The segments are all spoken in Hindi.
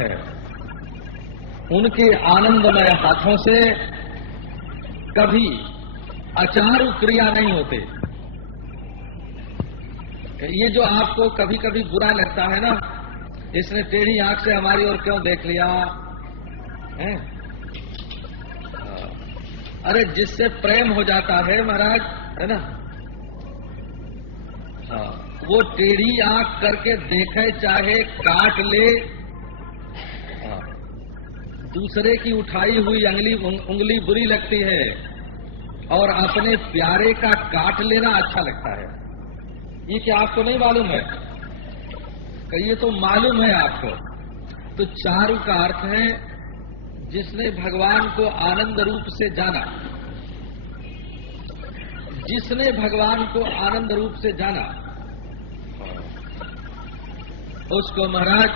है, उनके आनंदमय हाथों से कभी अचारु क्रिया नहीं होते। ये जो आपको कभी कभी बुरा लगता है ना, इसने टेढ़ी आंख से हमारी ओर क्यों देख लिया है? अरे जिससे प्रेम हो जाता है महाराज, है ना, वो टेढ़ी आंख करके देखे चाहे काट ले, दूसरे की उठाई हुई उंगली बुरी लगती है और अपने प्यारे का काट लेना अच्छा लगता है। ये क्या आपको नहीं मालूम है? ये तो मालूम है आपको। तो चारु का अर्थ है जिसने भगवान को आनंद रूप से जाना, जिसने भगवान को आनंद रूप से जाना, उसको महाराज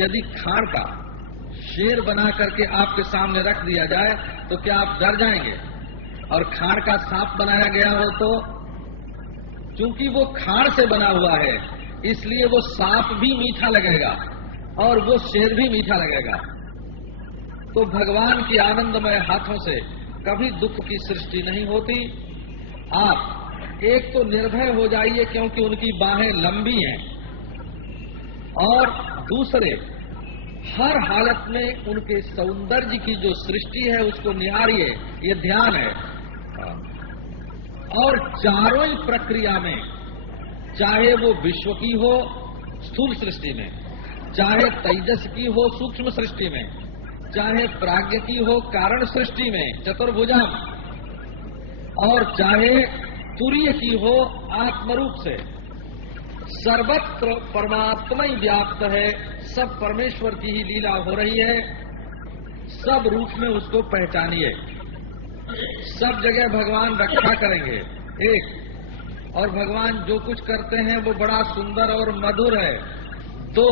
यदि खाड़ का शेर बना करके आपके सामने रख दिया जाए तो क्या आप डर जाएंगे? और खाड़ का सांप बनाया गया हो तो, क्योंकि वो खाड़ से बना हुआ है इसलिए वो सांप भी मीठा लगेगा और वो शेर भी मीठा लगेगा। तो भगवान की आनंदमय हाथों से कभी दुख की सृष्टि नहीं होती। आप एक तो निर्भय हो जाइए क्योंकि उनकी बाहें लंबी हैं, और दूसरे हर हालत में उनके सौंदर्य की जो सृष्टि है उसको निहारिए, ये ध्यान है। और चारों ही प्रक्रिया में, चाहे वो विश्व की हो स्थूल सृष्टि में, चाहे तेजस की हो सूक्ष्म सृष्टि में, चाहे प्राज्ञ की हो कारण सृष्टि में चतुर्भुजा, और चाहे तुरीय की हो आत्मरूप से, सर्वत्र परमात्मा ही व्याप्त है। सब परमेश्वर की ही लीला हो रही है। सब रूप में उसको पहचानिए। सब जगह भगवान रक्षा करेंगे एक, और भगवान जो कुछ करते हैं वो बड़ा सुंदर और मधुर है दो,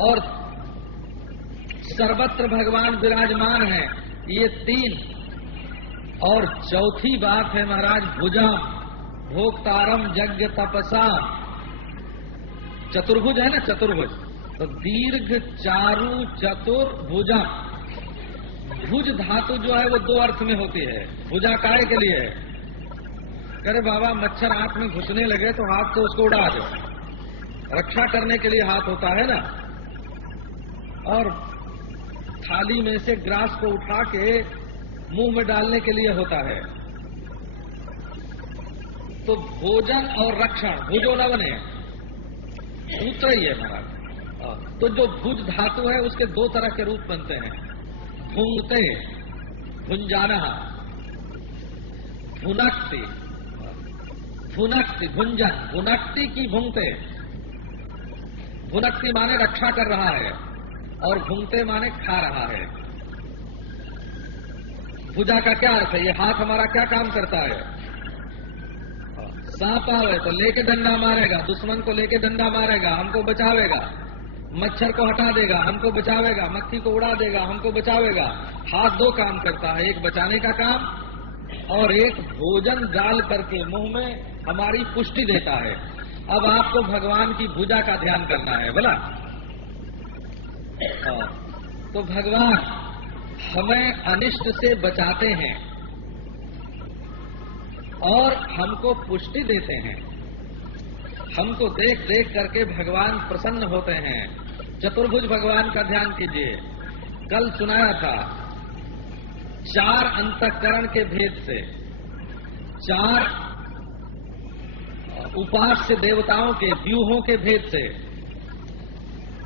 और सर्वत्र भगवान विराजमान है ये तीन, और चौथी बात है महाराज भुजा भोक्तारम यज्ञ तपसा, चतुर्भुज है ना, चतुर्भुज। तो दीर्घ चारु चतुर्भुजा, भुज धातु जो है वो दो अर्थ में होती है। भुजा काहे के लिए है? अरे बाबा मच्छर आंख में घुसने लगे तो हाथ से उसको उड़ा दो, रक्षा करने के लिए हाथ होता है ना। और थाली में से ग्रास को उठा के मुंह में डालने के लिए होता है। तो भोजन और रक्षण, भुजो न बने, सूत्र ही है महाराज। तो जो भुज धातु है उसके दो तरह के रूप बनते हैं, भुंगते, भुंजाना, भुनक्ति, भुनक्ति भुंजन, भुनक्ति की भुंगते। भुनक्ति माने रक्षा कर रहा है और भुंगते माने खा रहा है। भुजा का क्या अर्थ है? ये हाथ हमारा क्या काम करता है? सांप आवे तो लेके डंडा मारेगा, दुश्मन को लेके डंडा मारेगा, हमको बचावेगा। मच्छर को हटा देगा, हमको बचावेगा। मक्खी को उड़ा देगा, हमको बचावेगा। हाथ दो काम करता है, एक बचाने का काम और एक भोजन डाल करके मुंह में हमारी पुष्टि देता है। अब आपको भगवान की भुजा का ध्यान करना है बोला। तो भगवान हमें अनिष्ट से बचाते हैं और हमको पुष्टि देते हैं। हमको देख देख करके भगवान प्रसन्न होते हैं। चतुर्भुज भगवान का ध्यान कीजिए। कल सुनाया था 4 अंतःकरण के भेद से, 4 उपास्य देवताओं के व्यूहों के भेद से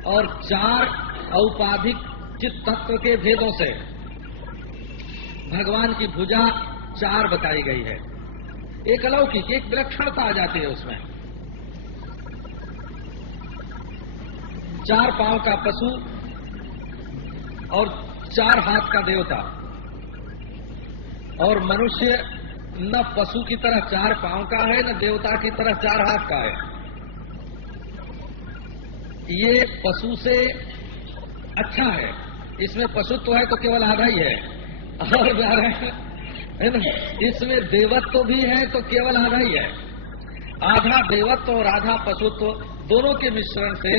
और 4 औपाधिक चित्त तत्व के भेदों से भगवान की भुजा 4 बताई गई है। एक अलौकिक, एक विलक्षणता आ जाती है उसमें। 4 पांव का पशु और 4 हाथ का देवता, और मनुष्य न पशु की तरह 4 पांव का है न देवता की तरह 4 हाथ का है। ये पशु से अच्छा है, इसमें पशुत्व है तो केवल आधा ही है, और है ना, इसमें देवत्व भी है तो केवल आधा ही है। आधा देवत्व और आधा पशुत्व दोनों के मिश्रण से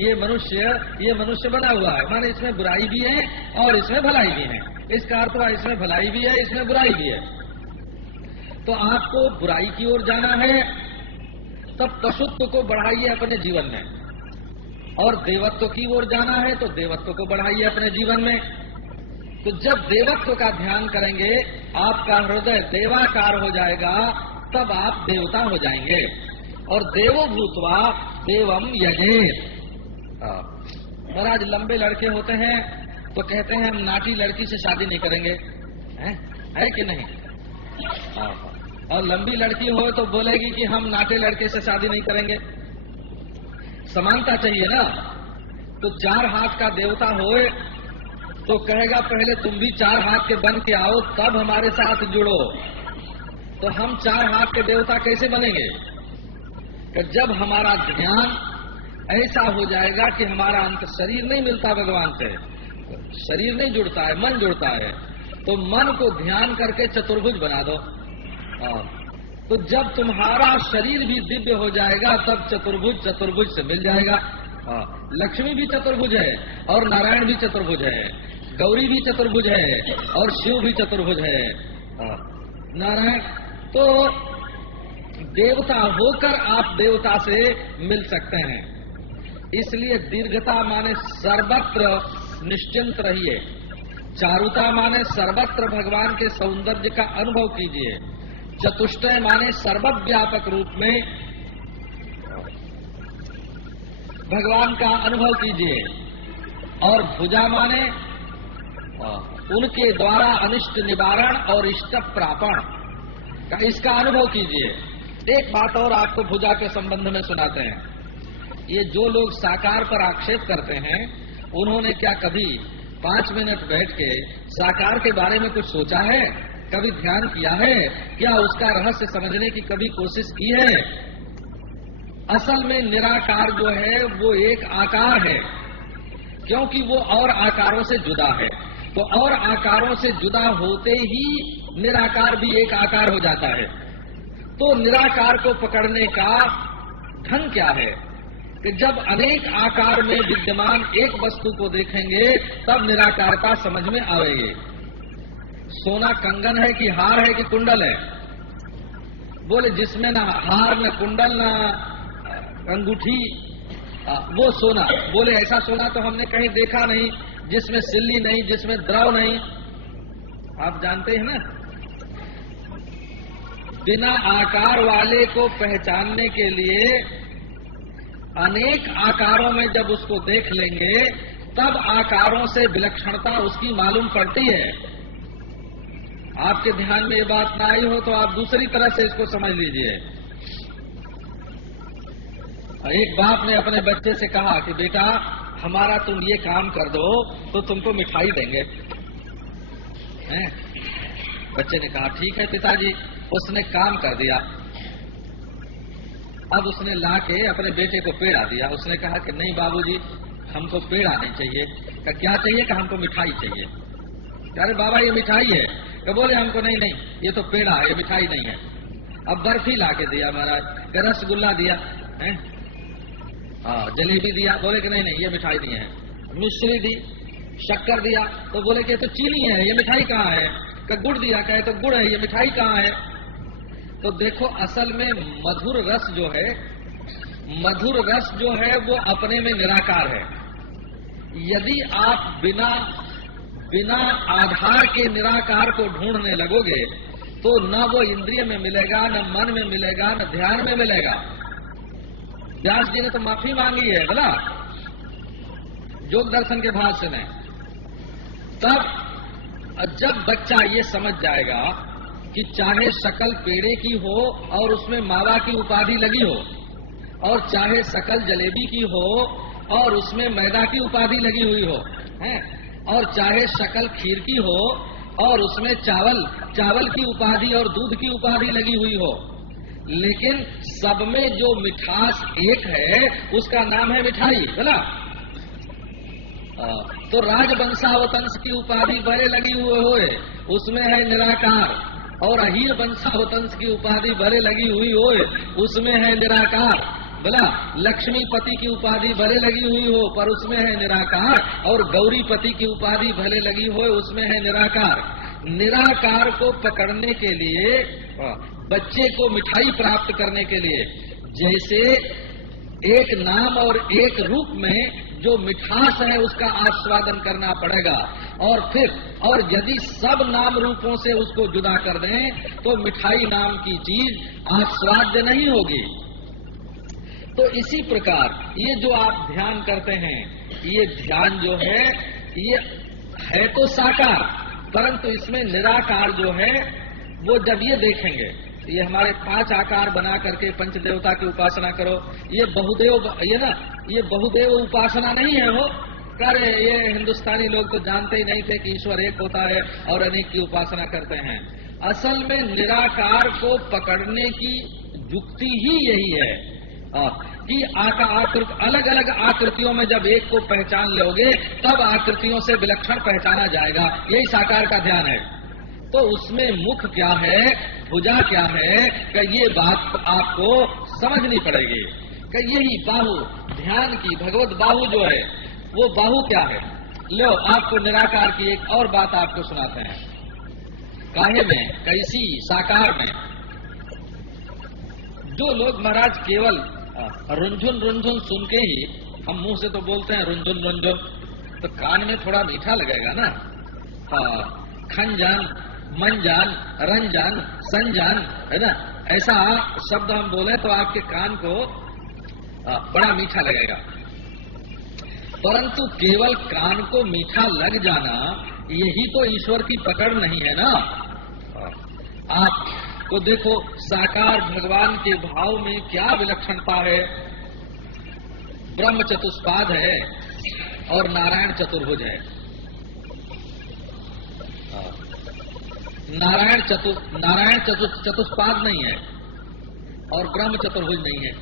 ये मनुष्य बना हुआ है। माने इसमें बुराई भी है और इसमें भलाई भी है। इसका अर्थ हुआ इसमें भलाई भी है, इसमें बुराई भी है। तो आपको बुराई की ओर जाना है, तब पशुत्व को बढ़ाइए अपने जीवन में, और देवत्व की ओर जाना है तो देवत्व को बढ़ाइए अपने जीवन में। तो जब देवत्व का ध्यान करेंगे, आपका हृदय देवाकार हो जाएगा, तब आप देवता हो जाएंगे। और देवो भूतवा देवम यजेत। महाराज लंबे लड़के होते हैं तो कहते हैं हम नाटी लड़की से शादी नहीं करेंगे, है कि नहीं? और लंबी लड़की हो तो बोलेगी कि हम नाटे लड़के से शादी नहीं करेंगे। समानता चाहिए ना। तो 4 हाथ का देवता होए तो कहेगा पहले तुम भी 4 हाथ के बन के आओ, तब हमारे साथ जुड़ो। तो हम 4 हाथ के देवता कैसे बनेंगे? कि जब हमारा ध्यान ऐसा हो जाएगा कि हमारा अंत शरीर नहीं मिलता भगवान से, शरीर नहीं जुड़ता है, मन जुड़ता है, तो मन को ध्यान करके चतुर्भुज बना दो। तो जब तुम्हारा शरीर भी दिव्य हो जाएगा, तब चतुर्भुज से मिल जाएगा। लक्ष्मी भी चतुर्भुज है और नारायण भी चतुर्भुज है, गौरी भी चतुर्भुज है और शिव भी चतुर्भुज है। नारायण तो देवता होकर आप देवता से मिल सकते हैं। इसलिए दीर्घता माने सर्वत्र निश्चिंत रहिए, चारुता माने सर्वत्र भगवान के सौंदर्य का अनुभव कीजिए, चतुष्टय माने सर्वव्यापक रूप में भगवान का अनुभव कीजिए, और भुजा माने उनके द्वारा अनिष्ट निवारण और इष्ट प्रापण का इसका अनुभव कीजिए। एक बात और आपको भुजा के संबंध में सुनाते हैं। ये जो लोग साकार पर आक्षेप करते हैं, उन्होंने क्या कभी 5 मिनट बैठ के साकार के बारे में कुछ सोचा है? कभी ध्यान किया है? क्या उसका रहस्य समझने की कभी कोशिश की है? असल में निराकार जो है वो एक आकार है, क्योंकि वो और आकारों से जुदा है। तो और आकारों से जुदा होते ही निराकार भी एक आकार हो जाता है। तो निराकार को पकड़ने का ढंग क्या है कि जब अनेक आकार में विद्यमान एक वस्तु को देखेंगे, तब निराकारता समझ में आएगी। सोना कंगन है कि हार है कि कुंडल है? बोले जिसमें ना हार न कुंडल न अंगूठी वो सोना। बोले ऐसा सोना तो हमने कहीं देखा नहीं, जिसमें सिल्ली नहीं, जिसमें द्रव नहीं। आप जानते हैं ना, बिना आकार वाले को पहचानने के लिए अनेक आकारों में जब उसको देख लेंगे, तब आकारों से विलक्षणता उसकी मालूम पड़ती है। आपके ध्यान में ये बात ना आई हो तो आप दूसरी तरह से इसको समझ लीजिए। एक बाप ने अपने बच्चे से कहा कि बेटा हमारा तुम ये काम कर दो तो तुमको मिठाई देंगे। बच्चे ने कहा ठीक है पिताजी। उसने काम कर दिया। अब उसने लाके अपने बेटे को पेड़ा दिया। उसने कहा कि नहीं बाबूजी, हमको पेड़ा नहीं चाहिए। क्या चाहिए? कि हमको मिठाई चाहिए। अरे बाबा ये मिठाई है। तो बोले हमको नहीं नहीं, ये तो पेड़ा है, ये मिठाई नहीं है। अब बर्फी लाके दिया महाराज, रसगुल्ला दिया है, जलेबी दिया। बोले कि नहीं नहीं ये मिठाई नहीं है। मिश्री दी, शक्कर दिया, तो बोले कि ये तो चीनी है, ये मिठाई कहाँ है? कि गुड़ दिया, कहे तो गुड़ है, ये मिठाई कहाँ है? तो देखो असल में मधुर रस जो है वो अपने में निराकार है। यदि आप बिना आधार के निराकार को ढूंढने लगोगे तो न वो इंद्रिय में मिलेगा, न मन में मिलेगा, न ध्यान में मिलेगा। व्यास जी ने तो माफी मांगी है बोला योग दर्शन के भाष्य में। तब जब बच्चा ये समझ जाएगा कि चाहे शकल पेड़े की हो और उसमें मावा की उपाधि लगी हो, और चाहे शकल जलेबी की हो और उसमें मैदा की उपाधि लगी हुई हो, हैं, और चाहे शकल खीर की हो और उसमें चावल की उपाधि और दूध की उपाधि लगी हुई हो, लेकिन सब में जो मिठास एक है उसका नाम है मिठाई, बोला। तो राजवंशावतंस की उपाधि भले लगी हुए होए उसमें है निराकार, और अहीर वंशावतंस की उपाधि भले लगी हुई होए उसमें है निराकार। बोला लक्ष्मीपति की उपाधि भले लगी हुई हो पर उसमें है निराकार, और गौरीपति की उपाधि भले लगी हो उसमें है निराकार। निराकार को पकड़ने के लिए, बच्चे को मिठाई प्राप्त करने के लिए, जैसे एक नाम और एक रूप में जो मिठास है उसका आस्वादन करना पड़ेगा, और यदि सब नाम रूपों से उसको जुदा कर दें तो मिठाई नाम की चीज आस्वाद्य नहीं होगी। तो इसी प्रकार ये जो आप ध्यान करते हैं, ये ध्यान जो है ये है तो साकार, परंतु इसमें निराकार जो है वो जब ये देखेंगे, ये हमारे 5 आकार बना करके पंचदेवता की उपासना करो, ये बहुदेव उपासना नहीं है वो। करे ये हिंदुस्तानी लोग तो जानते ही नहीं थे कि ईश्वर एक होता है और अनेक की उपासना करते हैं। असल में निराकार को पकड़ने की युक्ति ही यही है कि अलग अलग आकृतियों में जब एक को पहचान लोगे तब आकृतियों से विलक्षण पहचाना जाएगा। यही साकार का ध्यान है। तो उसमें मुख क्या है, भुजा क्या है, कि ये बात आपको समझनी पड़ेगी कि यही बाहु ध्यान की भगवत बाहु जो है वो बाहु क्या है। लो आपको निराकार की एक और बात आपको सुनाते हैं। काहे में, कैसी, साकार में जो लोग महाराज केवल रुंझुन रुंझुन सुन के ही, हम मुंह से तो बोलते हैं रुंझुन रुंझुन, तो कान में थोड़ा मीठा लगेगा ना। खंजान, मंजान, रंजान, संजान, है ना, ऐसा शब्द हम बोले तो आपके कान को बड़ा मीठा लगेगा। परंतु केवल कान को मीठा लग जाना यही तो ईश्वर की पकड़ नहीं है ना। आपको देखो साकार भगवान के भाव में क्या विलक्षणता है। ब्रह्म चतुष्पाद है और नारायण चतुर्भुज है। नारायण चतुष्पाद नहीं है और ब्रह्म चतुर्भुज नहीं है।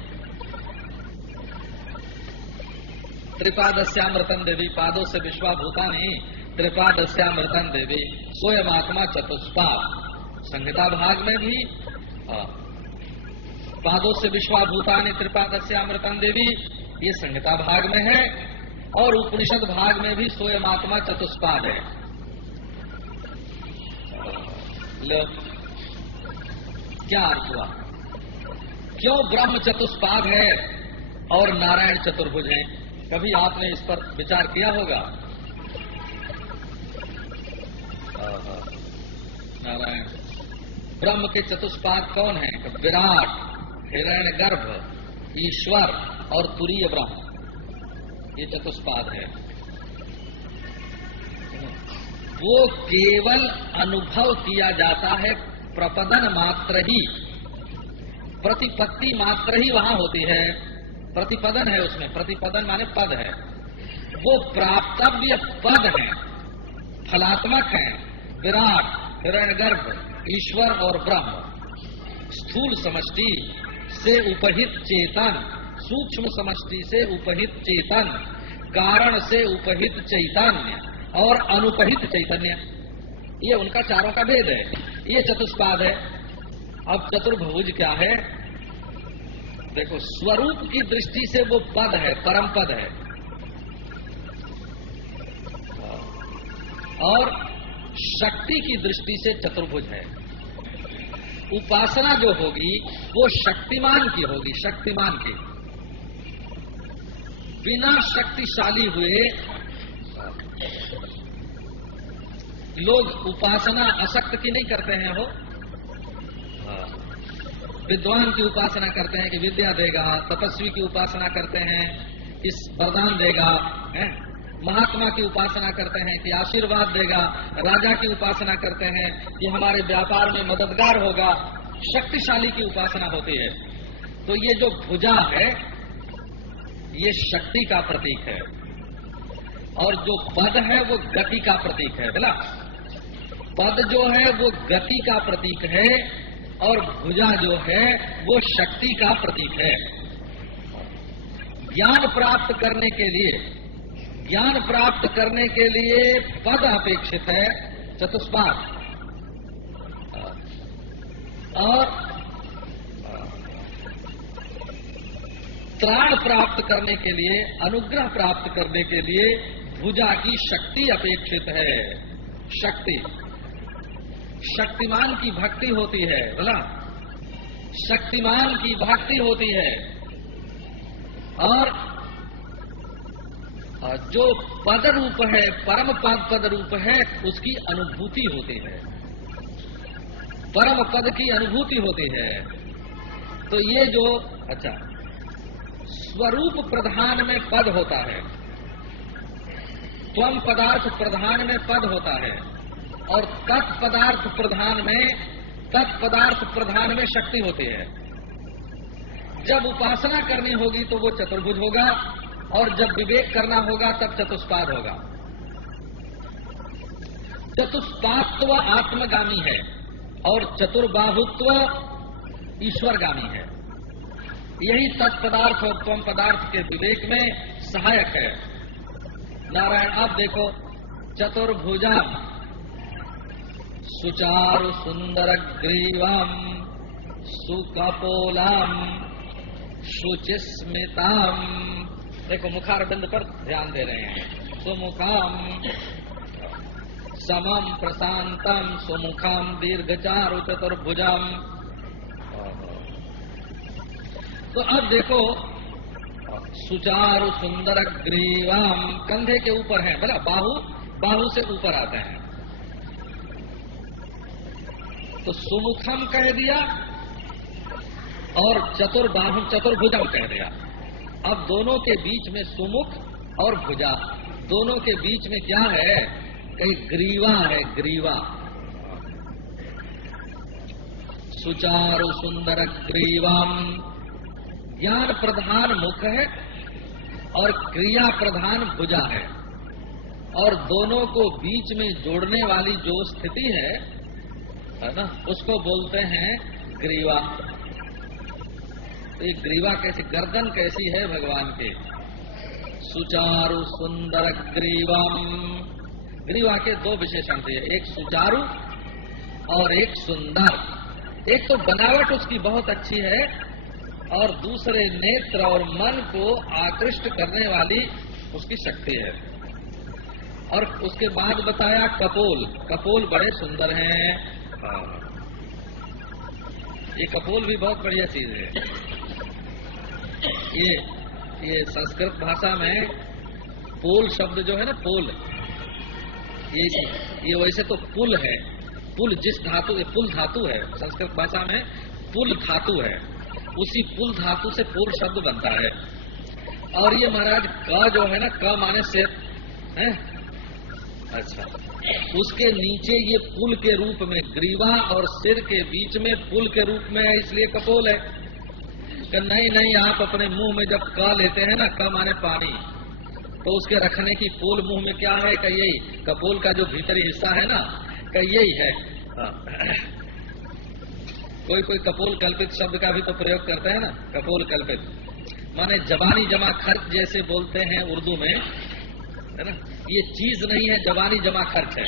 त्रिपादस्यामृतम देवी, पादों से विश्वाभूतानि त्रिपादस्यामृतम देवी, स्वयं आत्मा चतुष्पाद। संहिता भाग में भी पादों से विश्वाभूतानि त्रिपादस्यामृतम देवी, ये संहिता भाग में है, और उपनिषद भाग में भी स्वयं आत्मा चतुष्पाद है। लो क्या अर्थ हुआ? क्यों ब्रह्म चतुष्पाद है और नारायण चतुर्भुज है? कभी आपने इस पर विचार किया होगा? नारायण ब्रह्म के चतुष्पाद कौन है? विराट, हिरण्यगर्भ, ईश्वर और तुरीय ब्रह्म, ये चतुष्पाद है। वो केवल अनुभव किया जाता है, प्रपदन मात्र ही, प्रतिपत्ति मात्र ही वहां होती है। प्रतिपदन है उसमें, प्रतिपदन माने पद है। वो प्राप्तव्य पद है, फलात्मक है। विराट, हिरण्यगर्भ, ईश्वर और ब्रह्म, स्थूल समष्टि से उपहित चेतन, सूक्ष्म समष्टि से उपहित चेतन, कारण से उपहित चैतन्य और अनुपहित चैतन्य, ये उनका चारों का भेद है। ये चतुष्पाद है। अब चतुर्भुज क्या है? देखो, स्वरूप की दृष्टि से वो पद है, परम पद है, और शक्ति की दृष्टि से चतुर्भुज है। उपासना जो होगी वो शक्तिमान की होगी, शक्तिमान की। बिना शक्तिशाली हुए लोग उपासना असक्त की नहीं करते हैं। हो विद्वान की उपासना करते हैं कि विद्या देगा, तपस्वी की उपासना करते हैं इस वरदान देगा, है? महात्मा की उपासना करते हैं कि आशीर्वाद देगा, राजा की उपासना करते हैं कि हमारे व्यापार में मददगार होगा। शक्तिशाली की उपासना होती है। तो ये जो भुजा है ये शक्ति का प्रतीक है, और जो पद है वो गति का प्रतीक है। बोला, पद जो है वो गति का प्रतीक है और भुजा जो है वो शक्ति का प्रतीक है। ज्ञान प्राप्त करने के लिए पद अपेक्षित है, चतुष्पाद, और त्राण प्राप्त करने के लिए, अनुग्रह प्राप्त करने के लिए भुजा की शक्ति अपेक्षित है। शक्ति, शक्तिमान की भक्ति होती है, बोला, शक्तिमान की भक्ति होती है। और जो पद रूप है, परम पद रूप है, उसकी अनुभूति होती है, परम पद की अनुभूति होती है। तो ये जो अच्छा स्वरूप प्रधान में पद होता है, त्वम पदार्थ प्रधान में पद होता है, और तत्पदार्थ प्रधान में शक्ति होती है। जब उपासना करनी होगी तो वो चतुर्भुज होगा, और जब विवेक करना होगा तब चतुष्पाद होगा। चतुष्पादत्व आत्मगामी है और चतुर्बाहुत्व ईश्वरगामी है। यही तत्पदार्थ और त्वम पदार्थ के विवेक में सहायक है। नारायण, आप देखो, चतुर्भुजाम सुचारु सुंदर ग्रीवाम सुकपोलाम शुचिस्मिताम, देखो मुखारबिंद पर ध्यान दे रहे हैं। सुमुखाम समम प्रशांतम सुमुखाम दीर्घचारु चतुर्भुजाम। तो अब देखो, सुचारु सुंदर ग्रीवाम कंधे के ऊपर है, बोला बाहु से ऊपर आते हैं। तो सुमुखम कह दिया और चतुर्भुजम कह दिया। अब दोनों के बीच में सुमुख और भुजा, दोनों के बीच में क्या है? कहीं ग्रीवा है, ग्रीवा। सुचारु सुंदर ग्रीवाम, ज्ञान प्रधान मुख है और क्रिया प्रधान भुजा है, और दोनों को बीच में जोड़ने वाली जो स्थिति है ना, उसको बोलते हैं ग्रीवा। तो ये ग्रीवा कैसी, गर्दन कैसी है भगवान के? सुचारु सुंदर ग्रीवाम। ग्रीवा के दो विशेषण थे, एक सुचारु और एक सुंदर। एक तो बनावट उसकी बहुत अच्छी है, और दूसरे नेत्र और मन को आकृष्ट करने वाली उसकी शक्ति है। और उसके बाद बताया कपोल, कपोल बड़े सुंदर हैं। ये कपोल भी बहुत बढ़िया चीज है। ये संस्कृत भाषा में पोल शब्द जो है ना, पोल, ये वैसे तो पुल है। पुल जिस धातु, ये पुल धातु है, संस्कृत भाषा में पुल धातु है, उसी पुल धातु से पोल शब्द बनता है। और ये महाराज क जो है ना, क माने सिर है, अच्छा, उसके नीचे ये पुल के रूप में, ग्रीवा और सिर के बीच में पुल के रूप में है, इसलिए कपोल है। कि नहीं, आप अपने मुंह में जब क लेते हैं ना, क माने पानी, तो उसके रखने की पोल मुंह में क्या है? कि यही कपोल का जो भीतरी हिस्सा है ना, कि यही है। कोई कपोल कल्पित शब्द का भी तो प्रयोग करते हैं ना, कपोल कल्पित माने जबानी जमा खर्च जैसे बोलते हैं उर्दू में, है ना। ये चीज नहीं है, जबानी जमा खर्च है।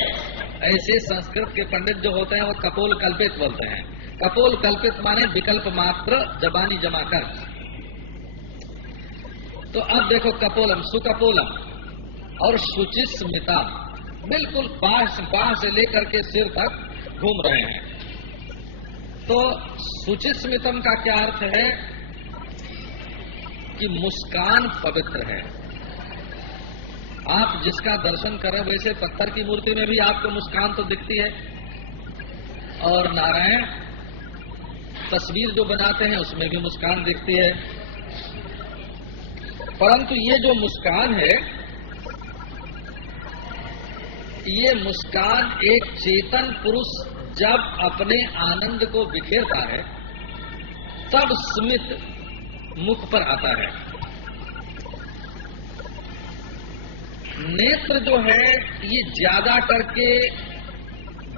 ऐसे संस्कृत के पंडित जो होते हैं वो कपोल कल्पित बोलते हैं। कपोल कल्पित माने विकल्प मात्र, जबानी जमा खर्च। तो अब देखो, कपोलम, सुकपोलम और शुचिस्मिता, बिल्कुल बाह से लेकर के सिर तक घूम रहे हैं। तो शुचिस्मितम का क्या अर्थ है? कि मुस्कान पवित्र है। आप जिसका दर्शन करें, वैसे पत्थर की मूर्ति में भी आपको मुस्कान तो दिखती है, और नारायण तस्वीर जो बनाते हैं उसमें भी मुस्कान दिखती है। परंतु ये जो मुस्कान है, ये मुस्कान एक चेतन पुरुष जब अपने आनंद को बिखेरता है तब स्मित मुख पर आता है। नेत्र जो है ये ज्यादा करके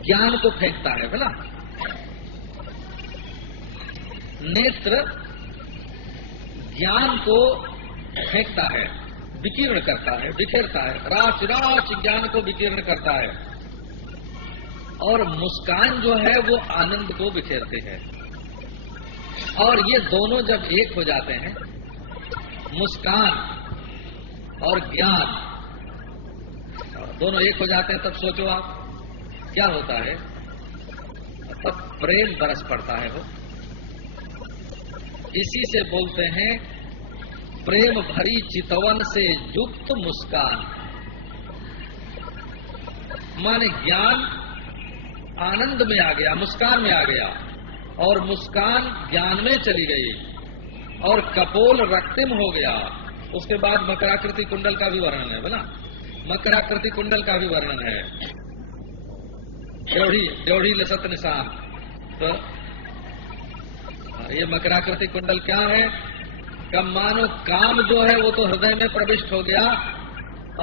ज्ञान को फेंकता है, बोला। नेत्र ज्ञान को फेंकता है, विकीर्ण करता है, बिखेरता है, राच राच ज्ञान को विकीर्ण करता है। और मुस्कान जो है वो आनंद को बिखेरते हैं। और ये दोनों जब एक हो जाते हैं मुस्कान और ज्ञान दोनों एक हो जाते हैं, तब सोचो आप क्या होता है, तब प्रेम बरस पड़ता है। वो इसी से बोलते हैं प्रेम भरी चितवन से युक्त मुस्कान। माने ज्ञान आनंद में आ गया, मुस्कान में आ गया, और मुस्कान ज्ञान में चली गई, और कपोल रक्तिम हो गया। उसके बाद मकराकृति कुंडल का भी वर्णन है, बोला मकराकृति कुंडल का भी वर्णन है, ड्योढ़ी लसत निशान। तो ये मकराकृति कुंडल क्या है? कब मानो काम जो है वो तो हृदय में प्रविष्ट हो गया,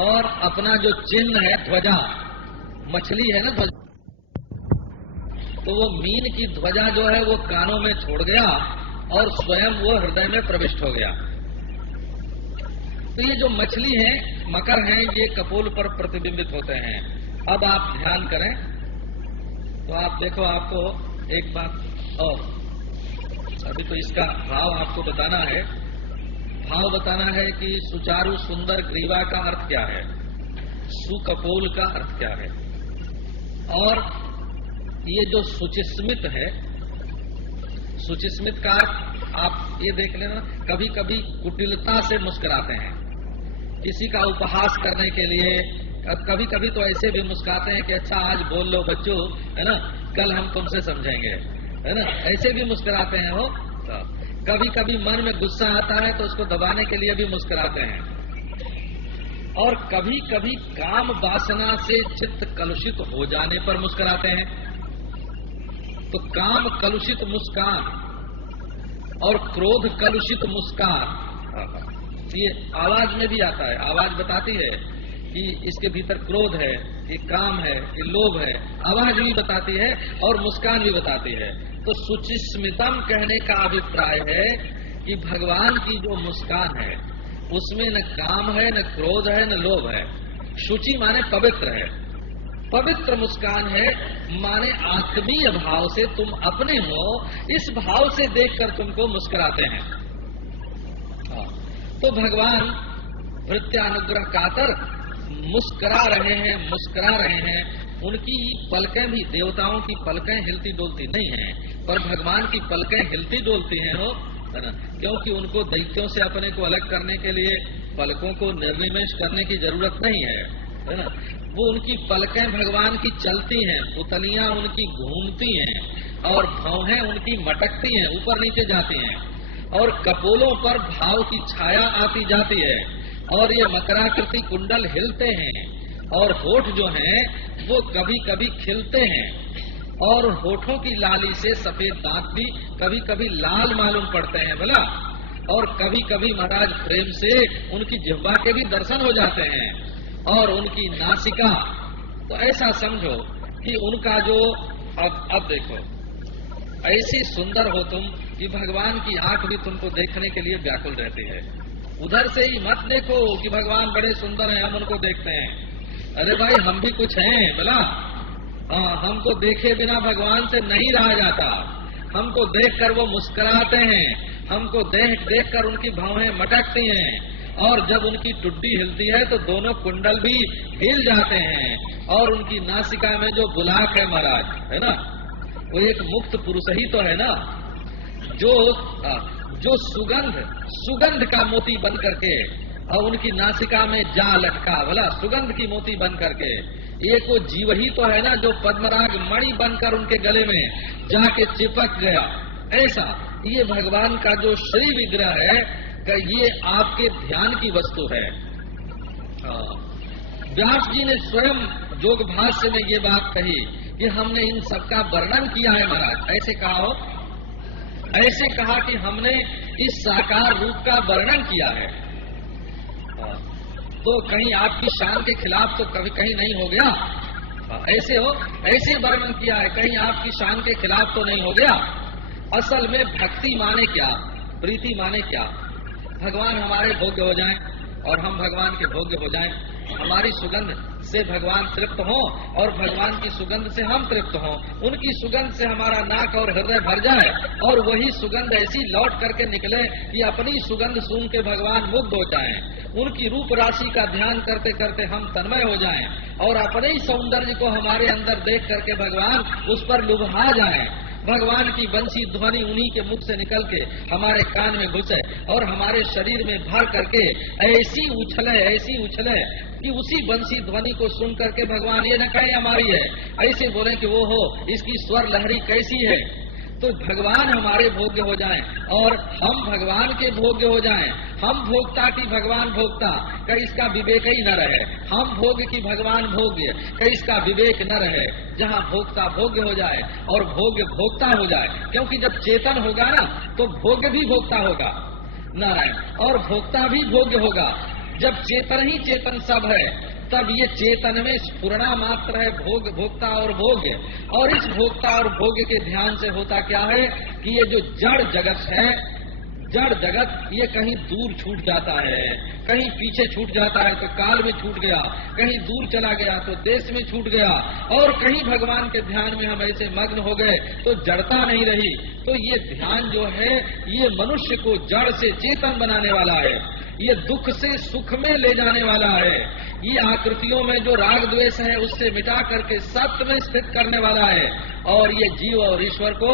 और अपना जो चिन्ह है ध्वजा, मछली है ना ध्वजा, तो वो मीन की ध्वजा जो है वो कानों में छोड़ गया और स्वयं वो हृदय में प्रविष्ट हो गया। तो ये जो मछली है, मकर हैं, ये कपोल पर प्रतिबिंबित होते हैं। अब आप ध्यान करें तो आप देखो, आपको एक बात और अभी तो इसका भाव आपको बताना है। भाव बताना है कि सुचारू सुंदर ग्रीवा का अर्थ क्या है, सुकपोल का अर्थ क्या है, और ये जो सुचिस्मित है, सुचिस्मित का अर्थ आप ये देख लेना, कभी कभी कुटिलता से मुस्कुराते हैं किसी का उपहास करने के लिए। कभी कभी तो ऐसे भी मुस्कुराते हैं कि अच्छा आज बोल लो बच्चों, है ना, कल हम तुमसे समझेंगे, है ना, ऐसे भी मुस्कुराते हैं हो। तो कभी कभी मन में गुस्सा आता है तो उसको दबाने के लिए भी मुस्कुराते हैं, और कभी कभी काम वासना से चित्त कलुषित हो जाने पर मुस्कुराते हैं। तो काम कलुषित मुस्कान और क्रोध कलुषित मुस्कान, ये आवाज में भी आता है। आवाज बताती है कि इसके भीतर क्रोध है, ये काम है, ये लोभ है, आवाज भी बताती है और मुस्कान भी बताती है। तो सुचिस्मितम कहने का अभिप्राय है कि भगवान की जो मुस्कान है उसमें न काम है, न क्रोध है, न लोभ है। शुचि माने पवित्र है, पवित्र मुस्कान है, माने आत्मीय भाव से तुम अपने हो, इस भाव से देखकर तुमको मुस्कुराते हैं। तो भगवान भृत्यानुग्रह कातर मुस्कुरा रहे हैं, मुस्कुरा रहे हैं। उनकी पलकें भी, देवताओं की पलकें हिलती डोलती नहीं हैं, पर भगवान की पलकें हिलती डोलती हैं, हो, है ना, क्योंकि उनको दैत्यों से अपने को अलग करने के लिए पलकों को निर्निमेष करने की जरूरत नहीं है ना। वो उनकी पलकें भगवान की चलती हैं, पुतलियां उनकी घूमती हैं, और भौहें उनकी मटकती हैं, ऊपर नीचे जाती हैं, और कपोलों पर भाव की छाया आती जाती है, और ये मकराकृति कुंडल हिलते हैं, और होठ जो हैं वो कभी कभी खिलते हैं, और होठों की लाली से सफेद दांत भी कभी कभी लाल मालूम पड़ते हैं भला, और कभी कभी महाराज प्रेम से उनकी जिह्वा के भी दर्शन हो जाते हैं, और उनकी नासिका, तो ऐसा समझो कि उनका जो अब देखो, ऐसी सुंदर हो तुम कि भगवान की आंख भी तुमको देखने के लिए व्याकुल रहती है। उधर से ही मत देखो कि भगवान बड़े सुंदर हैं, हम उनको देखते हैं। अरे भाई, हम भी कुछ हैं बोला, हमको देखे बिना भगवान से नहीं रहा जाता। हमको देखकर वो मुस्कुराते हैं, हमको देख देख कर उनकी भौहें मटकती हैं, और जब उनकी टुड्डी हिलती है तो दोनों कुंडल भी हिल जाते हैं, और उनकी नासिका में जो बुलाक है महाराज, है ना, वो एक मुक्त पुरुष ही तो है ना, जो सुगंध का मोती बन करके, और उनकी नासिका में जा लटका, बोला सुगंध की मोती बन करके, एक वो जीव ही तो है ना जो पद्मराग मणि बनकर उनके गले में जाके चिपक गया। ऐसा ये भगवान का जो श्री विग्रह है, ये आपके ध्यान की वस्तु है। व्यास जी ने स्वयं योग भाष्य में ये बात कही कि हमने इन सबका वर्णन किया है महाराज। ऐसे कहा हो, ऐसे कहा कि हमने इस साकार रूप का वर्णन किया है। तो कहीं आपकी शान के खिलाफ तो कभी कहीं नहीं हो गया? ऐसे हो, ऐसे वर्णन किया है, कहीं आपकी शान के खिलाफ तो नहीं हो गया? असल में भक्ति माने क्या, प्रीति माने क्या? भगवान हमारे भोग्य हो जाएं और हम भगवान के भोग्य हो जाएं, हमारी सुगंध से भगवान तृप्त हों और भगवान की सुगंध से हम तृप्त हों। उनकी सुगंध से हमारा नाक और हृदय भर जाए और वही सुगंध ऐसी लौट करके निकले कि अपनी सुगंध सूंघ के भगवान मुग्ध हो जाएं। उनकी रूप राशि का ध्यान करते करते हम तन्मय हो जाएं और अपने ही सौंदर्य को हमारे अंदर देख करके भगवान उस पर लुभा जाएं। भगवान की बंसी ध्वनि उन्हीं के मुख से निकल के हमारे कान में घुसे और हमारे शरीर में भर करके ऐसी उछले कि उसी बंसी ध्वनि को सुन करके भगवान ये न कहे हमारी है, ऐसे बोले कि वो हो इसकी स्वर लहरी कैसी है। तो भगवान हमारे भोग्य हो जाएं और हम भगवान के भोग्य हो जाएं। हम भोक्ता की भगवान भोक्ता, कहीं इसका विवेक ही न रहे। हम भोग्य की भगवान भोग्य, कहीं इसका विवेक न रहे। जहाँ भोक्ता भोग्य हो जाए और भोग्य भोक्ता हो जाए, क्योंकि जब चेतन होगा ना तो भोग्य भी भोक्ता होगा नारायण, और भोक्ता भी भोग्य होगा। जब चेतन ही चेतन सब है तब ये चेतन में स्फुरणा मात्र है भोक्ता और भोग्य। और इस भोक्ता और भोग्य के ध्यान से होता क्या है कि ये जो जड़ जगत है, जड़ जगत ये कहीं दूर छूट जाता है, कहीं पीछे छूट जाता है तो काल में छूट गया, कहीं दूर चला गया तो देश में छूट गया, और कहीं भगवान के ध्यान में हम ऐसे मग्न हो गए तो जड़ता नहीं रही। तो ये ध्यान जो है ये मनुष्य को जड़ से चेतन बनाने वाला है, ये दुख से सुख में ले जाने वाला है, ये आकृतियों में जो राग द्वेष है उससे मिटा करके सत्य में स्थित करने वाला है, और ये जीव और ईश्वर को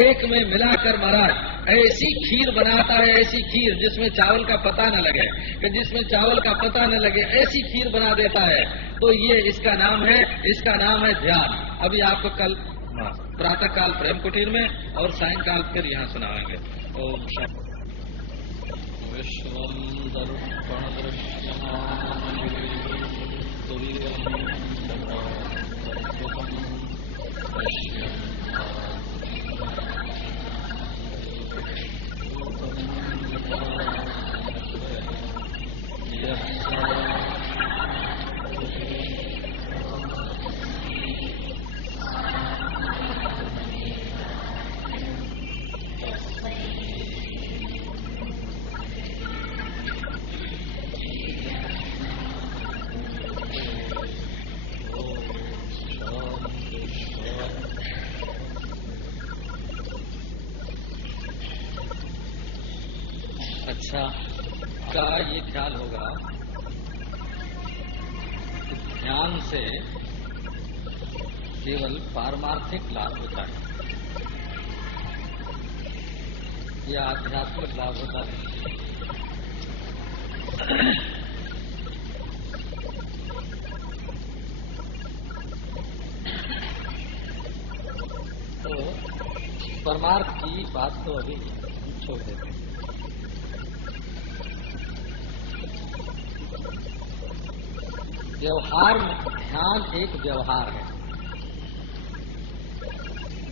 एक में मिलाकर महाराज ऐसी खीर बनाता है, ऐसी खीर जिसमें चावल का पता न लगे, कि जिसमें चावल का पता न लगे ऐसी खीर बना देता है। तो ये इसका नाम है ध्यान। अभी आपको कल प्रातः काल प्रेम कुटीर में और सायंकाल फिर यहाँ सुनाएंगे। ओम शांति। विश्वं दर्पण दृश्यमानं तुरीयं का ये ख्याल होगा कि ध्यान से केवल पारमार्थिक लाभ होता है या आध्यात्मिक लाभ होता है। तो परमार्थ की बात तो अभी छोड़ देते हैं। व्यवहार में ध्यान एक व्यवहार है,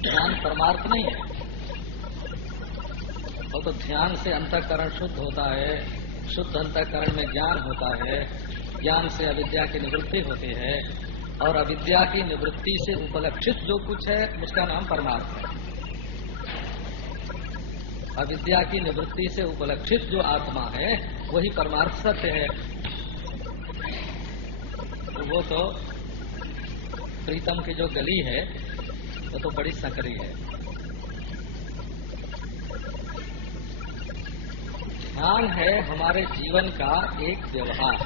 ध्यान परमार्थ नहीं है। और तो ध्यान से अंतःकरण शुद्ध होता है, शुद्ध अंतःकरण में ज्ञान होता है, ज्ञान से अविद्या की निवृत्ति होती है, और अविद्या की निवृत्ति से उपलक्षित जो कुछ है उसका नाम परमार्थ है। अविद्या की निवृत्ति से उपलक्षित जो आत्मा है वही परमार्थ सत्य है। वो तो प्रीतम की जो गली है वो तो बड़ी सकरी है। ध्यान है हमारे जीवन का एक व्यवहार।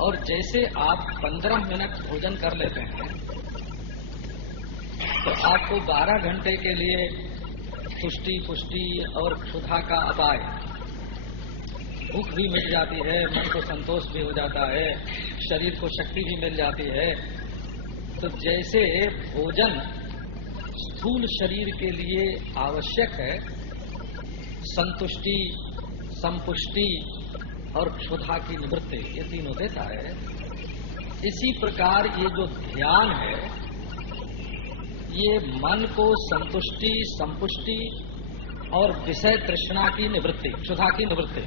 और जैसे आप 15 मिनट भोजन कर लेते हैं तो आपको 12 घंटे के लिए तुष्टि पुष्टि और क्षुधा का अपाय, भूख भी मिट जाती है, मन को संतोष भी हो जाता है, शरीर को शक्ति भी मिल जाती है। तो जैसे भोजन स्थूल शरीर के लिए आवश्यक है, संतुष्टि, संपुष्टि और क्षुधा की निवृत्ति ये तीनों देता है, इसी प्रकार ये जो ध्यान है ये मन को संतुष्टि, संपुष्टि और विषय तृष्णा की निवृत्ति, क्षुधा की निवृत्ति,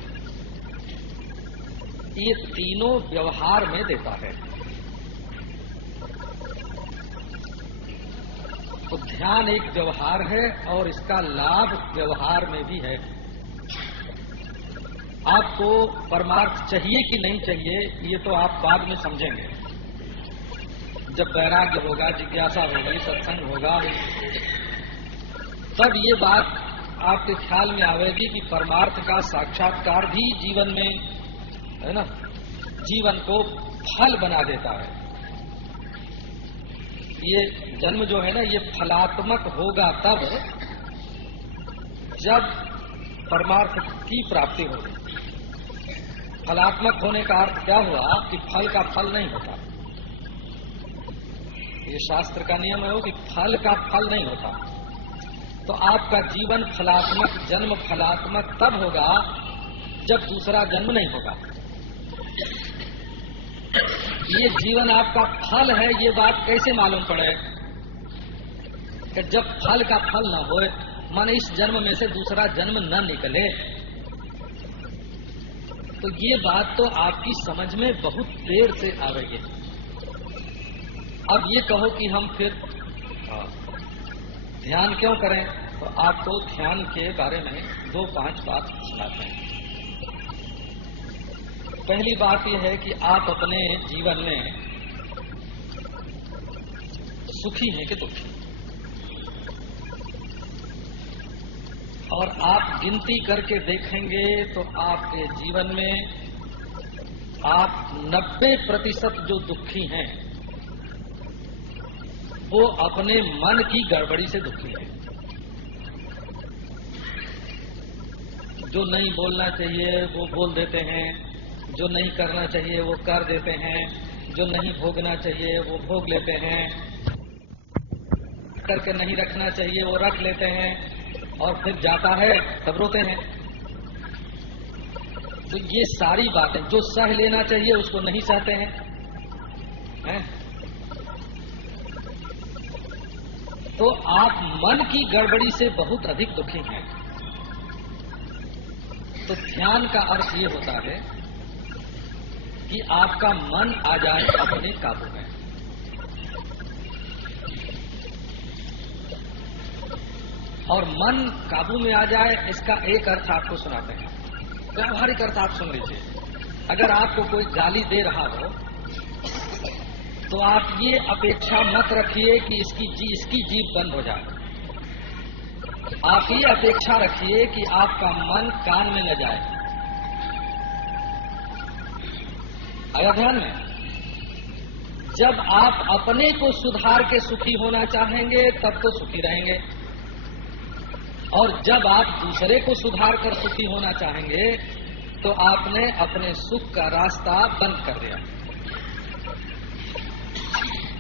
ये तीनों व्यवहार में देता है। तो ध्यान एक व्यवहार है और इसका लाभ व्यवहार में भी है। आपको परमार्थ चाहिए कि नहीं चाहिए, ये तो आप बाद में समझेंगे। जब वैराग्य होगा, जिज्ञासा होगी, सत्संग होगा, तब ये बात आपके ख्याल में आवेगी कि परमार्थ का साक्षात्कार भी जीवन में, है ना, जीवन को फल बना देता है। ये जन्म जो है ना, ये फलात्मक होगा तब जब परमार्थ की प्राप्ति होगी। फलात्मक होने का अर्थ क्या हुआ कि फल का फल नहीं होता। ये शास्त्र का नियम है कि फल का फल नहीं होता। तो आपका जीवन फलात्मक, जन्म फलात्मक तब होगा जब दूसरा जन्म नहीं होगा। ये जीवन आपका फल है, ये बात कैसे मालूम पड़े कि जब फल का फल न होए, माने इस जन्म में से दूसरा जन्म न निकले, तो ये बात तो आपकी समझ में बहुत देर से आ रही है। अब ये कहो कि हम फिर ध्यान क्यों करें, तो आपको ध्यान के बारे में 2-5 बात सुनाते हैं। पहली बात यह है कि आप अपने जीवन में सुखी हैं कि दुखी, और आप गिनती करके देखेंगे तो आपके जीवन में आप 90% जो दुखी हैं वो अपने मन की गड़बड़ी से दुखी हैं। जो नहीं बोलना चाहिए वो बोल देते हैं, जो नहीं करना चाहिए वो कर देते हैं, जो नहीं भोगना चाहिए वो भोग लेते हैं, करके नहीं रखना चाहिए वो रख लेते हैं, और फिर जाता है तब रोते हैं। तो ये सारी बातें, जो सह लेना चाहिए उसको नहीं सहते हैं। तो आप मन की गड़बड़ी से बहुत अधिक दुखी हैं। तो ध्यान का अर्थ ये होता है कि आपका मन आ जाए अपने काबू में। और मन काबू में आ जाए, इसका एक अर्थ आपको सुनाते हैं, व्यावहारिक अर्थ आप सुन लीजिए। अगर आपको कोई गाली दे रहा हो तो आप ये अपेक्षा मत रखिए कि इसकी जीभ बंद हो जाए। आप ये अपेक्षा रखिए कि आपका मन कान में न जाए। आया ध्यान में? जब आप अपने को सुधार के सुखी होना चाहेंगे तब तो सुखी रहेंगे, और जब आप दूसरे को सुधार कर सुखी होना चाहेंगे तो आपने अपने सुख का रास्ता बंद कर दिया।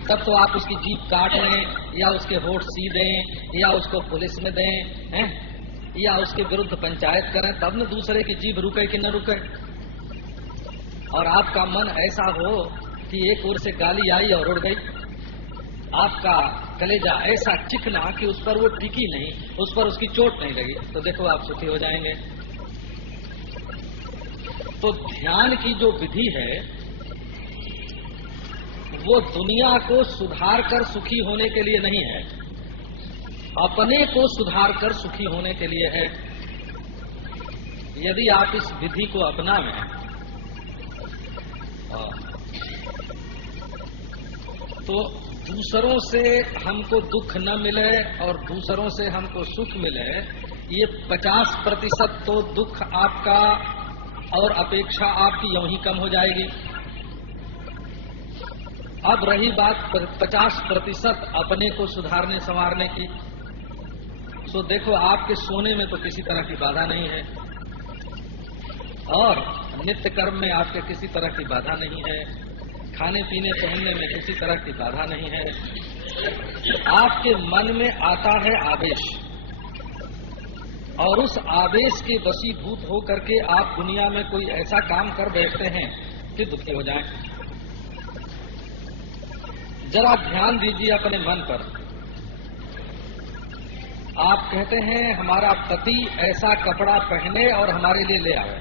तब तो आप उसकी जीभ काट लें, या उसके होठ सी दें, या उसको पुलिस में दें, हैं? या उसके विरुद्ध पंचायत करें, तब न दूसरे की जीभ रुके कि न रुके। और आपका मन ऐसा हो कि एक ओर से गाली आई और उड़ गई, आपका कलेजा ऐसा चिकना कि उस पर वो टिकी नहीं, उस पर उसकी चोट नहीं लगी, तो देखो आप सुखी हो जाएंगे। तो ध्यान की जो विधि है वो दुनिया को सुधार कर सुखी होने के लिए नहीं है, अपने को सुधार कर सुखी होने के लिए है। यदि आप इस विधि को अपनावें तो दूसरों से हमको दुख न मिले और दूसरों से हमको सुख मिले, ये 50% तो दुख आपका और अपेक्षा आपकी यूं ही कम हो जाएगी। अब रही बात 50% अपने को सुधारने संवारने की, तो देखो आपके सोने में तो किसी तरह की बाधा नहीं है, और नित्य कर्म में आपके किसी तरह की बाधा नहीं है, खाने पीने पहनने में किसी तरह की बाधा नहीं है। आपके मन में आता है आवेश, और उस आवेश के वशीभूत होकर के आप दुनिया में कोई ऐसा काम कर बैठते हैं कि दुखी हो जाएं। जरा ध्यान दीजिए अपने मन पर। आप कहते हैं हमारा पति ऐसा कपड़ा पहने और हमारे लिए ले आवे।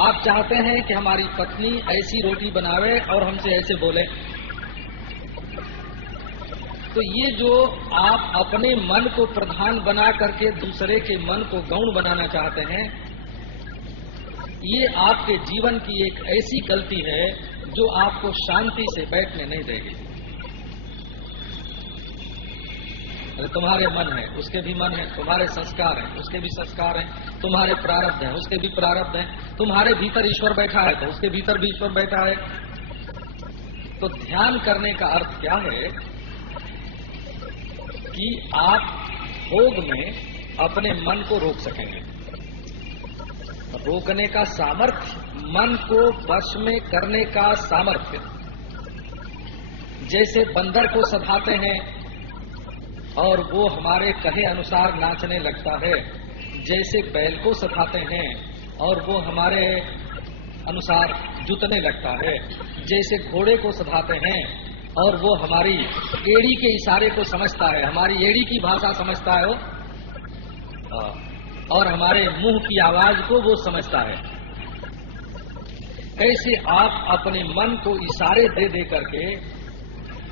आप चाहते हैं कि हमारी पत्नी ऐसी रोटी बनावे और हमसे ऐसे बोले। तो ये जो आप अपने मन को प्रधान बना करके दूसरे के मन को गौण बनाना चाहते हैं, ये आपके जीवन की एक ऐसी गलती है जो आपको शांति से बैठने नहीं देगी। तुम्हारे मन है, उसके भी मन है, तुम्हारे संस्कार हैं, उसके भी संस्कार हैं, तुम्हारे प्रारब्ध हैं, उसके भी प्रारब्ध हैं, तुम्हारे भीतर ईश्वर बैठा है तो उसके भीतर भी ईश्वर बैठा है। तो ध्यान करने का अर्थ क्या है कि आप भोग में अपने मन को रोक सकेंगे। रोकने का सामर्थ्य, मन को वश में करने का सामर्थ्य, जैसे बंदर को सधाते हैं और वो हमारे कहे अनुसार नाचने लगता है, जैसे बैल को सधाते हैं और वो हमारे अनुसार जुतने लगता है, जैसे घोड़े को सधाते हैं और वो हमारी एड़ी के इशारे को समझता है, हमारी एड़ी की भाषा समझता है वो, और हमारे मुंह की आवाज को वो समझता है। ऐसे आप अपने मन को इशारे दे दे करके,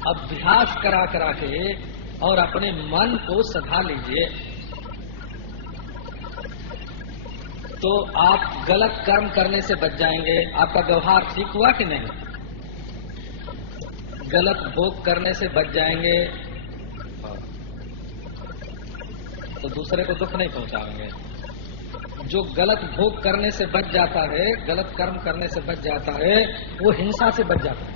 अभ्यास करा करा के और अपने मन को सधा लीजिए, तो आप गलत कर्म करने से बच जाएंगे। आपका व्यवहार ठीक हुआ कि नहीं? गलत भोग करने से बच जाएंगे तो दूसरे को दुख नहीं पहुंचाएंगे। जो गलत भोग करने से बच जाता है, गलत कर्म करने से बच जाता है, वो हिंसा से बच जाता है।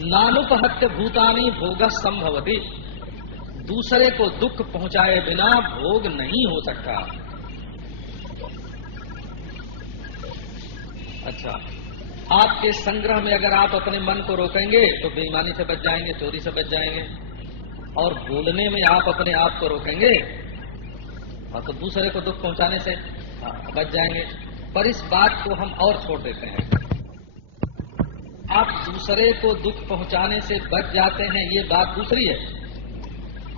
नानुपहत्य भूतानि भोग संभवति, दूसरे को दुख पहुंचाए बिना भोग नहीं हो सकता। अच्छा, आपके संग्रह में अगर आप अपने मन को रोकेंगे तो बेईमानी से बच जाएंगे, चोरी से बच जाएंगे, और बोलने में आप अपने आप को रोकेंगे और तो दूसरे को दुख पहुंचाने से बच जाएंगे। पर इस बात को हम और छोड़ देते हैं। आप दूसरे को दुख पहुंचाने से बच जाते हैं, ये बात दूसरी है,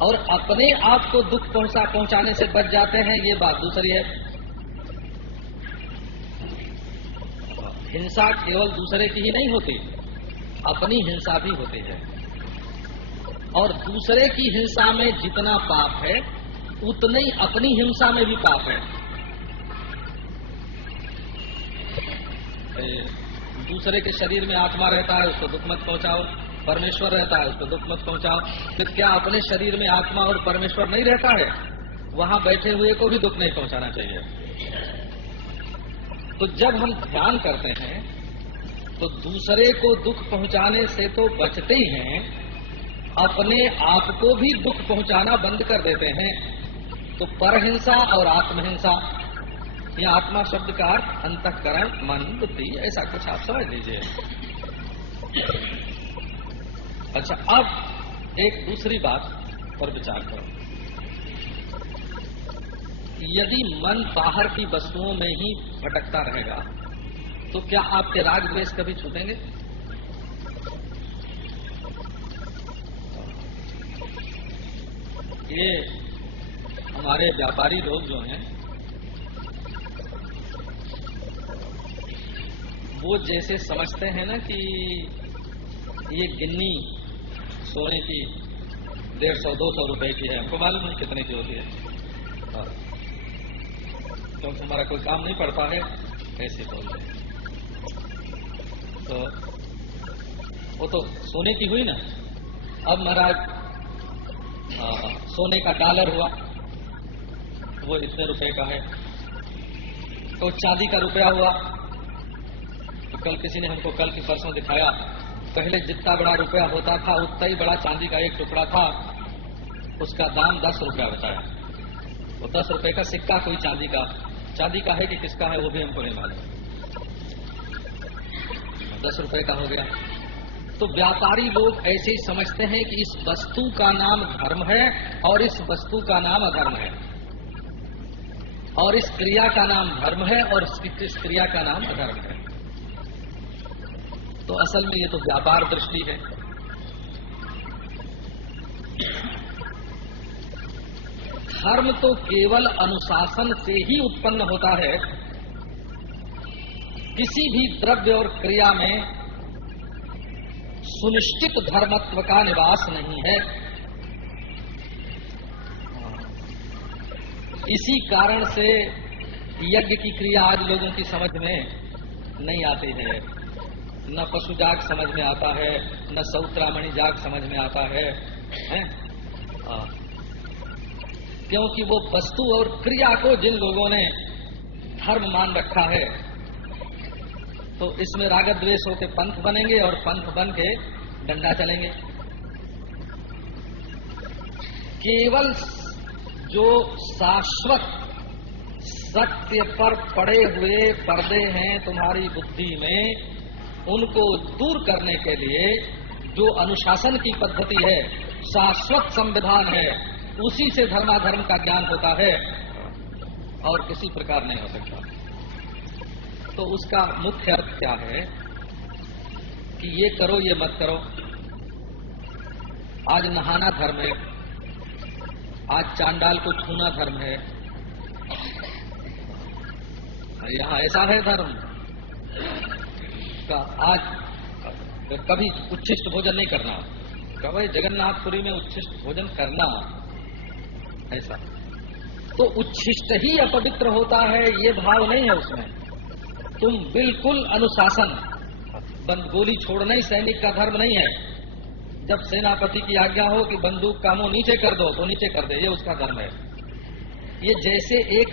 और अपने आप को दुख पहुंचाने से बच जाते हैं, ये बात दूसरी है। हिंसा केवल दूसरे की ही नहीं होती, अपनी हिंसा भी होती है, और दूसरे की हिंसा में जितना पाप है उतना ही अपनी हिंसा में भी पाप है। दूसरे के शरीर में आत्मा रहता है, उसको दुख मत पहुंचाओ, परमेश्वर रहता है, उसको दुख मत पहुंचाओ। फिर क्या अपने शरीर में आत्मा और परमेश्वर नहीं रहता है? वहां बैठे हुए को भी दुख नहीं पहुंचाना चाहिए। तो जब हम ध्यान करते हैं तो दूसरे को दुख पहुंचाने से तो बचते ही हैं, अपने आप को भी दुख पहुंचाना बंद कर देते हैं। तो परहिंसा और आत्महिंसा, यह आत्मा शब्द का अर्थ अंतःकरण, मन, बुद्धि, ऐसा कुछ आप समझ लीजिए। अच्छा, अब एक दूसरी बात पर विचार करो। यदि मन बाहर की वस्तुओं में ही भटकता रहेगा तो क्या आपके राग द्वेष कभी छूटेंगे? ये हमारे व्यापारी लोग जो हैं वो जैसे समझते हैं ना कि ये गिन्नी सोने की 150-200 रुपए की है, हमको मालूम नहीं कितने की होती है, क्योंकि हमारा कोई काम नहीं पड़ता है, ऐसे बोलते हैं। तो वो तो सोने की हुई ना। अब महाराज सोने का डॉलर हुआ, वो इतने रुपए का है, तो चांदी का रुपया हुआ। तो कल किसी ने हमको कल की परसों दिखाया, पहले जितना बड़ा रुपया होता था उतना ही बड़ा चांदी का एक टुकड़ा था, उसका दाम 10 रुपया बताया। वो 10 रुपए का सिक्का कोई चांदी का है कि किसका है वो भी हमको नहीं मालूम, 10 रुपए का हो गया। तो व्यापारी लोग ऐसे ही समझते हैं कि इस वस्तु का नाम धर्म है और इस वस्तु का नाम अधर्म है, और इस क्रिया का नाम धर्म है और इस क्रिया का नाम अधर्म है। तो असल में ये तो व्यापार दृष्टि है। धर्म तो केवल अनुशासन से ही उत्पन्न होता है, किसी भी द्रव्य और क्रिया में सुनिश्चित धर्मत्व का निवास नहीं है। इसी कारण से यज्ञ की क्रिया आज लोगों की समझ में नहीं आती है। न पशु जाग समझ में आता है, न सौत्रामणि जाग समझ में आता है, हैं? क्योंकि वो वस्तु और क्रिया को जिन लोगों ने धर्म मान रखा है, तो इसमें राग द्वेष होके पंथ बनेंगे और पंथ बन के डंडा चलेंगे। केवल जो शाश्वत सत्य पर पड़े हुए पर्दे हैं तुम्हारी बुद्धि में, उनको दूर करने के लिए जो अनुशासन की पद्धति है, शाश्वत संविधान है, उसी से धर्माधर्म का ज्ञान होता है और किसी प्रकार नहीं हो सकता। तो उसका मुख्य अर्थ क्या है कि ये करो ये मत करो। आज नहाना धर्म है, आज चांडाल को छूना धर्म है, यहाँ ऐसा है धर्म का। आज कभी उच्छिष्ट भोजन नहीं करना, कभी जगन्नाथपुरी में उच्छिष्ट भोजन करना, ऐसा तो उच्छिष्ट ही अपवित्र होता है, ये भाव नहीं है उसमें। तुम बिल्कुल अनुशासन, गोली छोड़ना ही सैनिक का धर्म नहीं है। जब सेनापति की आज्ञा हो कि बंदूक का मुंह नीचे कर दो तो नीचे कर दे, ये उसका धर्म है। ये जैसे एक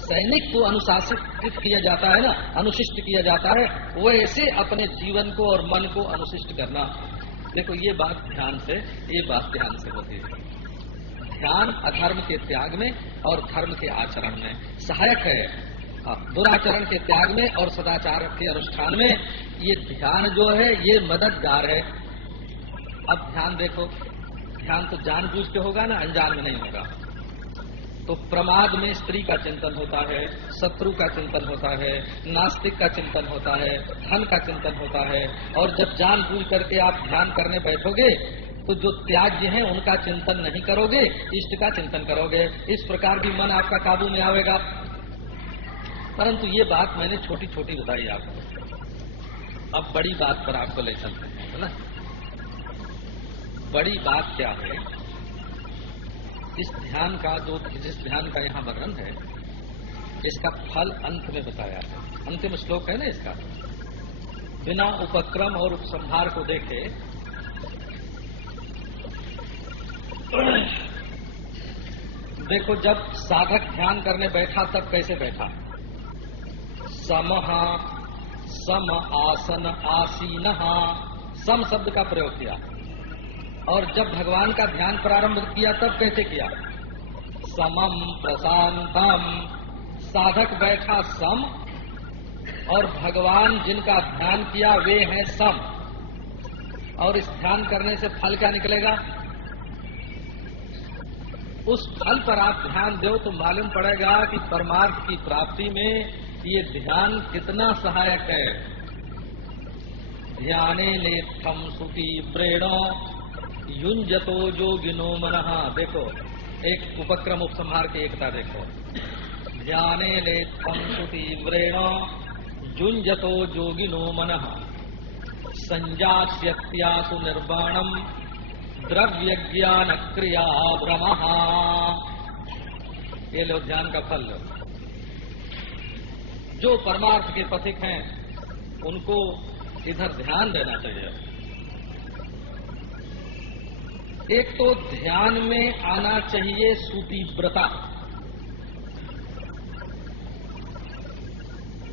सैनिक को अनुशासित किया जाता है ना, अनुशिष्ट किया जाता है, वैसे अपने जीवन को और मन को अनुशिष्ट करना। देखो ये बात ध्यान से होती है। ध्यान अधर्म के त्याग में और धर्म के आचरण में सहायक है। दुराचरण के त्याग में और सदाचार के अनुष्ठान में ये ध्यान जो है ये मददगार है। अब ध्यान देखो, ध्यान तो जानबूझ के होगा ना, अनजान में नहीं होगा। तो प्रमाद में स्त्री का चिंतन होता है, शत्रु का चिंतन होता है, नास्तिक का चिंतन होता है, धन का चिंतन होता है। और जब जानबूझ करके आप ध्यान करने बैठोगे तो जो त्याज्य हैं उनका चिंतन नहीं करोगे, इष्ट का चिंतन करोगे। इस प्रकार भी मन आपका काबू में आवेगा। परंतु ये बात मैंने छोटी छोटी बताई आपको। अब बड़ी बात पर आपको ले चलते हैं, है ना। बड़ी बात क्या है, इस ध्यान का जिस ध्यान का यहाँ वर्णन है, इसका फल अंत में बताया है। अंतिम श्लोक है ना इसका। बिना उपक्रम और उपसंहार को देखे देखो, जब साधक ध्यान करने बैठा तब कैसे बैठा? समः सम आसन आसीनः, सम शब्द का प्रयोग किया। और जब भगवान का ध्यान प्रारंभ किया तब कैसे किया? समम प्रशांतम। साधक बैठा सम और भगवान जिनका ध्यान किया वे हैं सम। और इस ध्यान करने से फल क्या निकलेगा? उस फल पर आप ध्यान दो तो मालूम पड़ेगा कि परमार्थ की प्राप्ति में ये ध्यान कितना सहायक है। ध्याने नेत्थम सुती प्रेणो युंजतो जोगिनो मनः। देखो एक उपक्रम उपसंहार की एकता देखो। ध्याने नेत्थम सुती प्रेणो युंजतो जोगिनो मनः संजास्यत्यासु निर्वाणम द्रव्य ज्ञान क्रिया भ्रमः। ये लो ध्यान का फल लो। जो परमार्थ के पथिक हैं उनको इधर ध्यान देना चाहिए। एक तो ध्यान में आना चाहिए सुतीव्रता।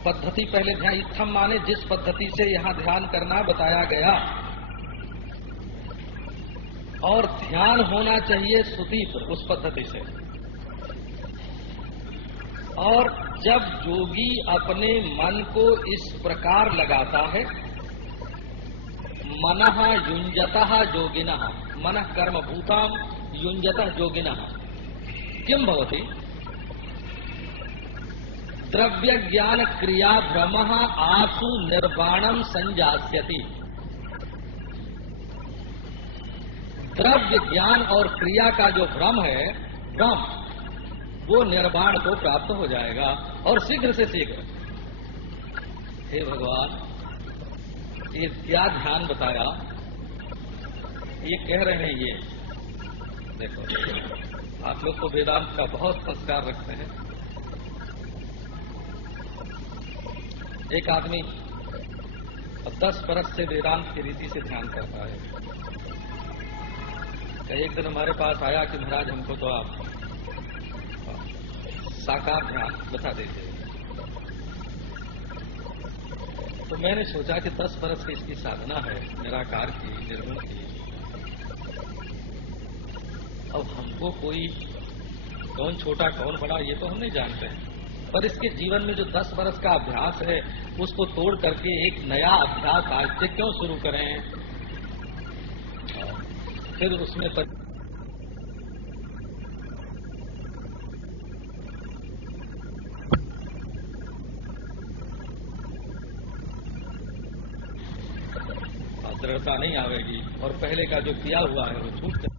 पद्धति पहले ध्यान इत्थम माने जिस पद्धति से यहां ध्यान करना बताया गया, और ध्यान होना चाहिए सुतीव्र उस पद्धति से। और जब योगी अपने मन को इस प्रकार लगाता है, मनः युञ्जतः योगिनः, मनः कर्मभूताम युञ्जतः योगिनः किम भवति? द्रव्य ज्ञान क्रिया भ्रमः आसु निर्वाणम संजास्यति। द्रव्य ज्ञान और क्रिया का जो भ्रम है, वो निर्वाण को प्राप्त हो जाएगा और शीघ्र से शीघ्र। हे भगवान, ये क्या ध्यान बताया? ये कह रहे हैं ये देखो, आप लोग तो वेदांत का बहुत संस्कार रखते हैं। एक आदमी 10 बरस से वेदांत की रीति से ध्यान करता है। एक दिन हमारे पास आया कि महाराज हमको तो आप साकार ध्यान बता दीजिए। तो मैंने सोचा कि 10 बरस की इसकी साधना है निराकार की, निर्गुण की। अब हमको कोई कौन छोटा कौन बड़ा ये तो हम नहीं जानते हैं, पर इसके जीवन में जो 10 बरस का अभ्यास है उसको तोड़ करके एक नया अभ्यास आज से क्यों शुरू करें। फिर उसमें दृढ़ता नहीं आवेगी और पहले का जो किया हुआ है वो छूट जाएगा।